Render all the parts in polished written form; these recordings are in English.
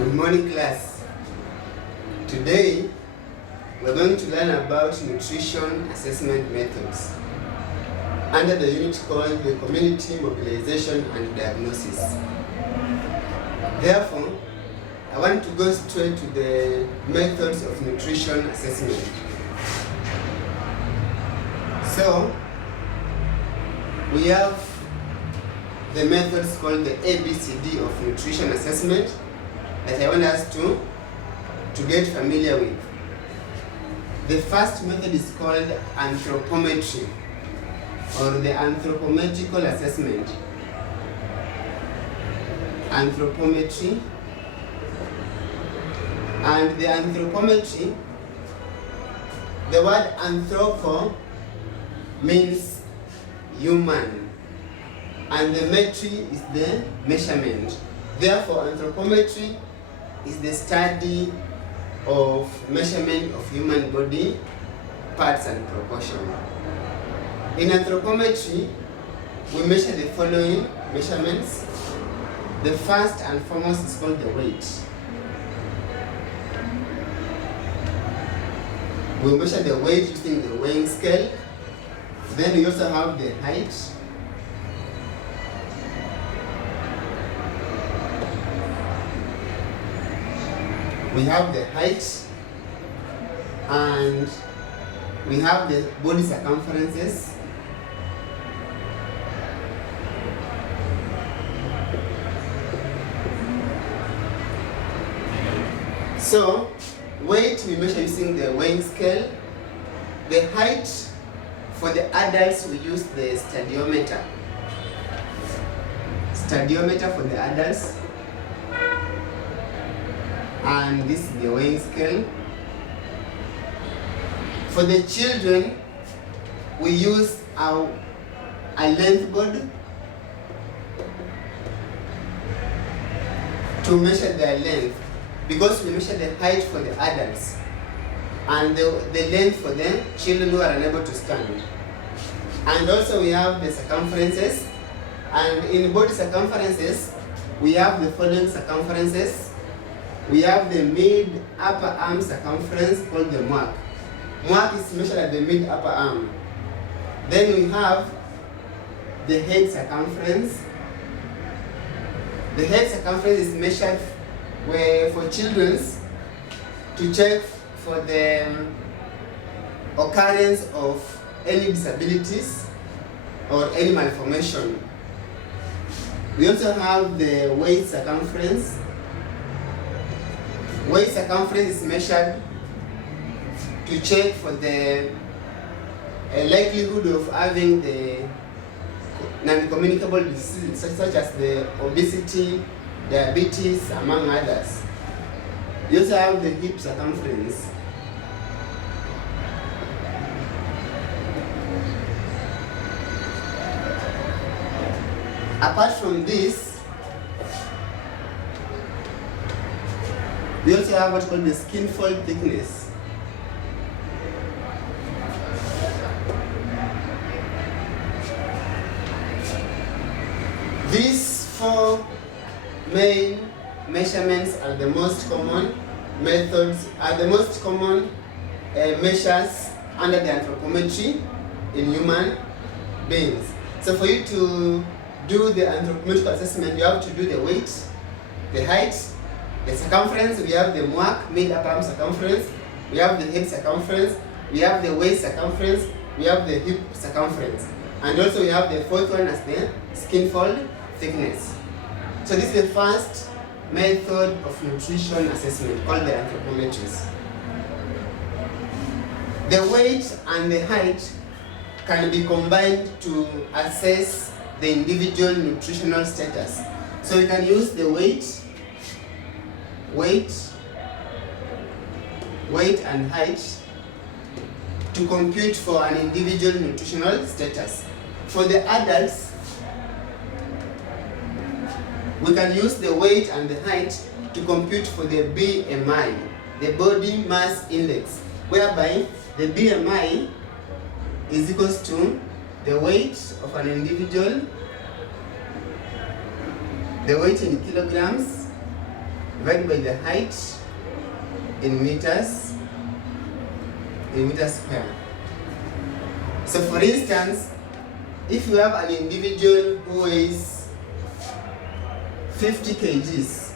Good morning, class. Today we're going to learn about nutrition assessment methods under the unit called the Community Mobilization and Diagnosis. Therefore, I want to go straight to the methods of nutrition assessment. So, we have the methods called the ABCD of nutrition assessment that I want us to get familiar with. The first method is called anthropometry or the anthropometrical assessment. Anthropometry. And the anthropometry, the word anthropo means human, and the metry is the measurement. Therefore, anthropometry is the study of measurement of human body parts and proportion. In anthropometry, we measure the following measurements. The first and foremost is called the weight. We measure the weight using the weighing scale. Then we also have the height. We have the height, and we have the body circumferences. So, weight we measure using the weighing scale. The height, for the adults we use the stadiometer. Stadiometer for the adults. And this is the weighing scale. For the children, we use a length board to measure their length, because we measure the height for the adults and the length for the children who are unable to stand. And also we have the circumferences, and in body circumferences we have the following circumferences. We have the mid-upper arm circumference called the mark. Mark is measured at the mid-upper arm. Then we have the head circumference. The head circumference is measured for children to check for the occurrence of any disabilities or any malformation. We also have the waist circumference. Waist circumference is measured to check for the likelihood of having the non-communicable diseases such as the obesity, diabetes, among others. We also have the hip circumference. Apart from this, we also have what's called the skin fold thickness. These four main measurements are the most common methods, measures under the anthropometry in human beings. So for you to do the anthropometrical assessment, you have to do the weight, the height, the circumference. We have the mark, mid-upper arm circumference. We have the head circumference. We have the waist circumference. We have the hip circumference. And also we have the fourth one as the skin fold thickness. So this is the first method of nutrition assessment called the anthropometries. The weight and the height can be combined to assess the individual nutritional status. So we can use the weight and height to compute for an individual nutritional status. For the adults, we can use the weight and the height to compute for the BMI, the body mass index, whereby the BMI is equals to the weight of an individual, the weight in kilograms, divided by the height in meters square. So for instance, if you have an individual who weighs 50 kgs,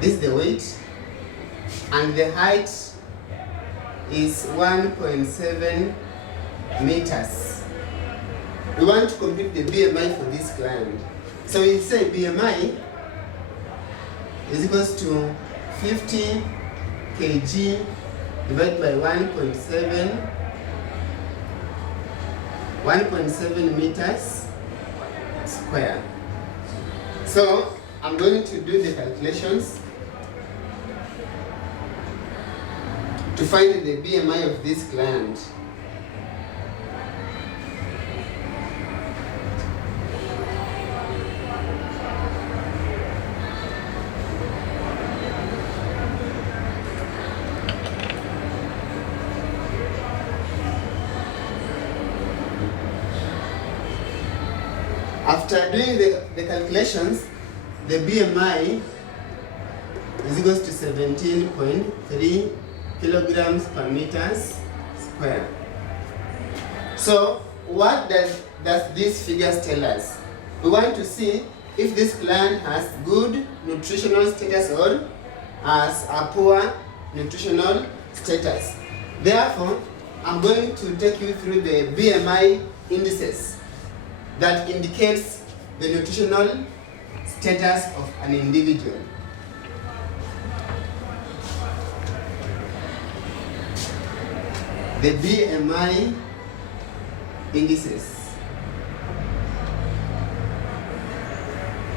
this is the weight, and the height is 1.7 meters. We want to compute the BMI for this client. So we say BMI is equals to 50 kg divided by 1.7 meters square. So I'm going to do the calculations to find the BMI of this client. After doing the calculations, the BMI is equal to 17.3 kilograms per meters square. So what does these figures tell us? We want to see if this client has good nutritional status or has a poor nutritional status. Therefore, I'm going to take you through the BMI indices that indicates the nutritional status of an individual. The BMI indices.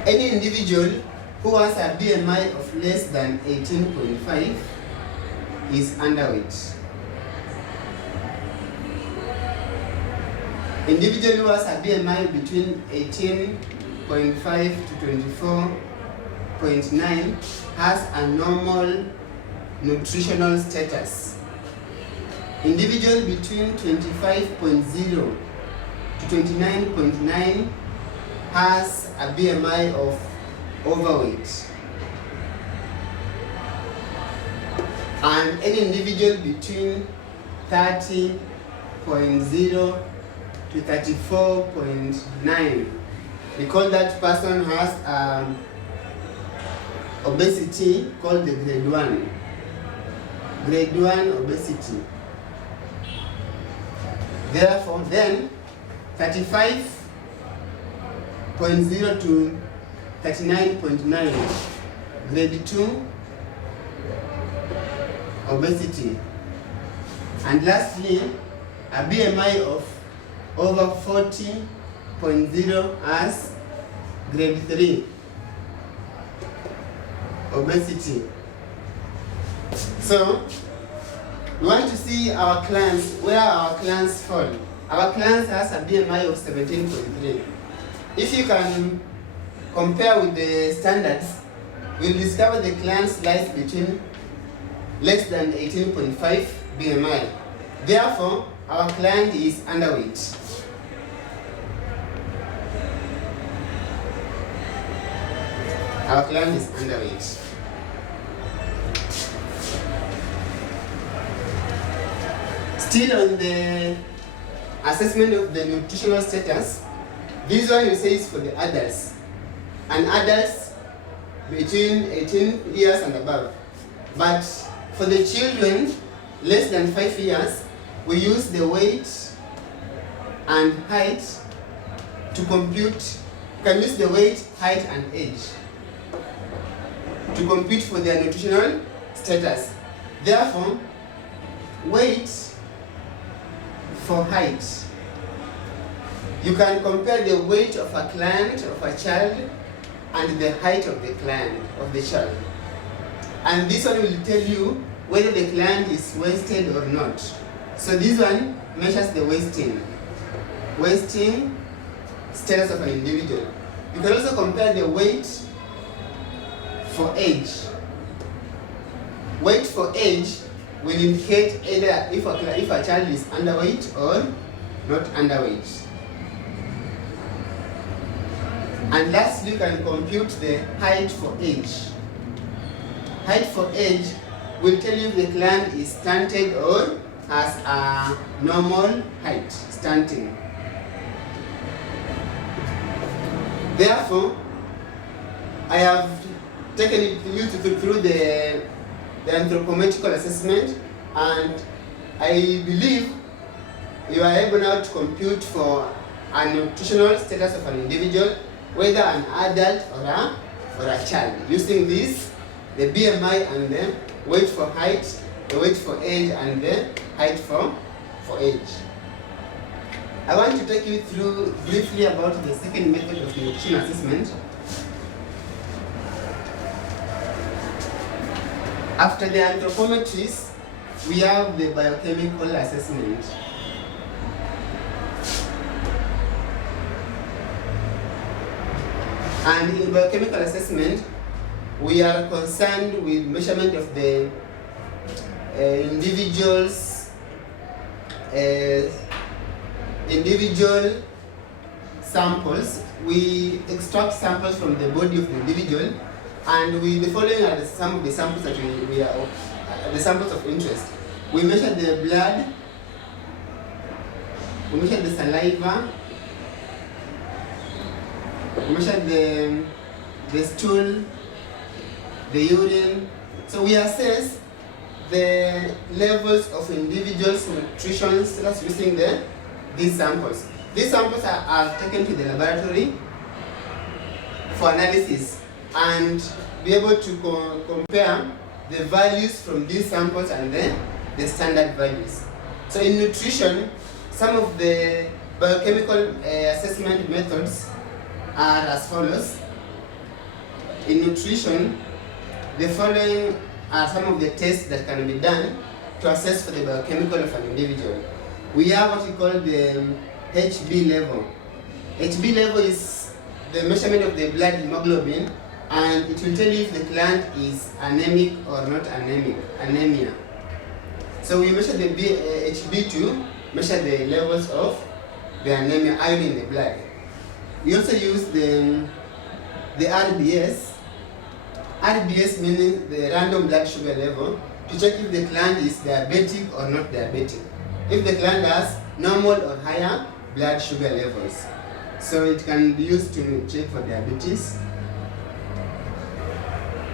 Any individual who has a BMI of less than 18.5 is underweight. Individual who has a BMI between 18.5 to 24.9 has a normal nutritional status. Individual between 25.0 to 29.9 has a BMI of overweight. And any individual between 30.0 to 34.9, we call that person has obesity called the grade 1. Grade 1 obesity. Therefore, then 35.0 to 39.9, grade 2 obesity. And lastly, a BMI of over 40.0 as grade 3 obesity. So we want to see our clients, where our clients fall. Our clients has a BMI of 17.3. If you can compare with the standards, we'll discover the clients lies between less than 18.5 BMI. Therefore, our client is underweight. Our client is underweight. Still on the assessment of the nutritional status, this one you say is for the adults. And adults between 18 years and above. But for the children less than 5 years, we use the weight and height to compute. You can use the weight, height, and age to compute for their nutritional status. Therefore, weight for height. You can compare the weight of a client, of a child, and the height of the client, of the child. And this one will tell you whether the client is wasted or not. So this one measures the wasting status of an individual. You can also compare the weight for age. Weight for age will indicate either if a child is underweight or not underweight. And lastly, you can compute the height for age. Height for age will tell you if the client is stunted or has a normal height, stunting. Therefore, I have taken you through the Anthropometrical assessment, and I believe you are able now to compute for a nutritional status of an individual, whether an adult or a child, using this, the BMI and the weight for height, the weight for age, and the height for age. I want to take you through briefly about the second method of nutrition assessment. After the anthropometries, we have the biochemical assessment. And in biochemical assessment, we are concerned with measurement of the individual samples. We extract samples from the body of the individual, and the following are some of the samples that we are the samples of interest. We measure the blood, we measure the saliva, we measure the stool, the urine. So we assess the levels of individuals' nutrition status using these samples. These samples are taken to the laboratory for analysis and be able to compare the values from these samples and the standard values. So in nutrition, some of the biochemical assessment methods are as follows. In nutrition, the following are some of the tests that can be done to assess for the biochemical of an individual. We have what we call the HB level. HB level is the measurement of the blood hemoglobin, and it will tell you if the client is anemic or not anemia. So we measure the HB to measure the levels of the anemia, iron in the blood. We also use the RBS. RBS meaning the random blood sugar level, to check if the client is diabetic or not diabetic. If the client has normal or higher blood sugar levels. So it can be used to check for diabetes.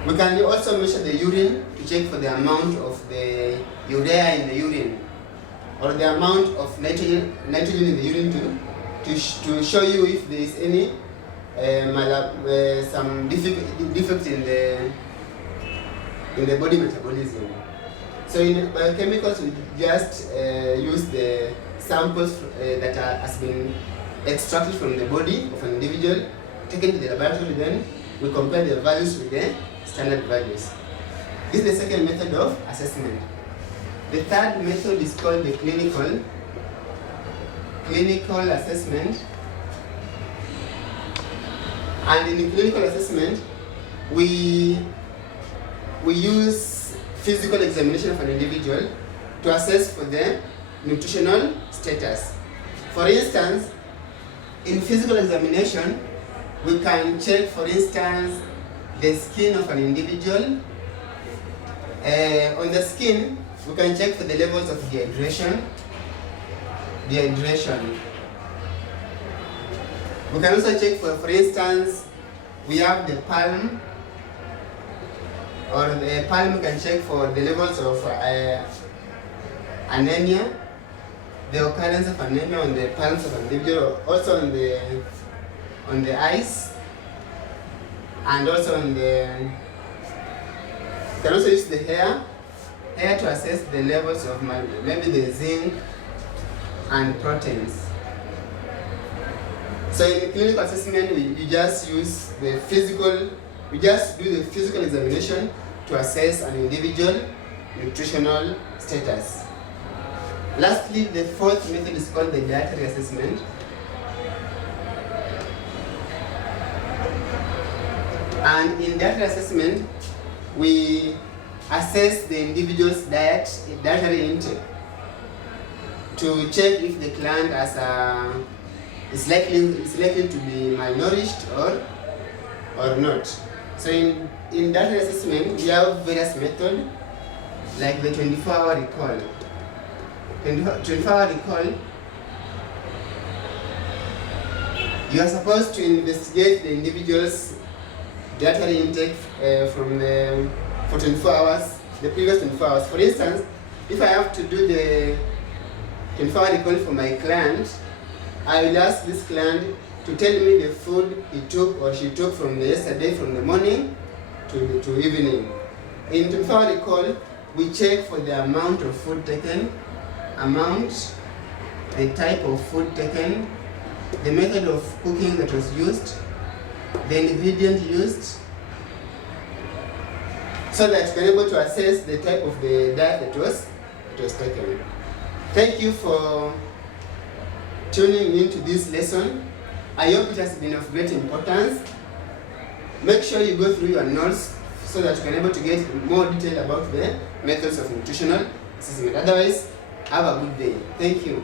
We can also measure the urine to check for the amount of the urea in the urine, or the amount of nitrogen in the urine to show you if there is any some defect in the body metabolism. So in biochemicals, we just use the samples that has been extracted from the body of an individual, taken to the laboratory, then we compare the values with the standard values. This is the second method of assessment. The third method is called the clinical assessment. And in the clinical assessment, we use physical examination of an individual to assess for the nutritional status. For instance, in physical examination, we can check, for instance, the skin of an individual. On the skin, we can check for the levels of dehydration. We can also check for instance, we have the palm. Or the palm can check for the levels of anemia, the occurrence of anemia on the palms of an individual, also on the eyes, and also on the. You can also use the hair to assess the levels of maybe the zinc and proteins. So in clinical assessment, we just use the physical. We just do the physical examination to assess an individual nutritional status. Lastly, the fourth method is called the dietary assessment. And in dietary assessment, we assess the individual's dietary intake to check if the client is likely to be malnourished or not. So in dietary assessment, we have various methods like the 24-hour recall. 24-hour recall, you are supposed to investigate the individual's dietary intake for 24 hours, the previous 24 hours. For instance, if I have to do the 24-hour recall for my client, I will ask this client to tell me the food he took or she took from yesterday, from the morning to evening. In 24-hour recall, we check for the amount of food taken, the type of food taken, the method of cooking that was used, the ingredient used, so that we're able to assess the type of the diet that was taken. Thank you for tuning into this lesson. I hope it has been of great importance. Make sure you go through your notes so that you can be able to get more detail about the methods of nutritional assessment. Otherwise, have a good day. Thank you.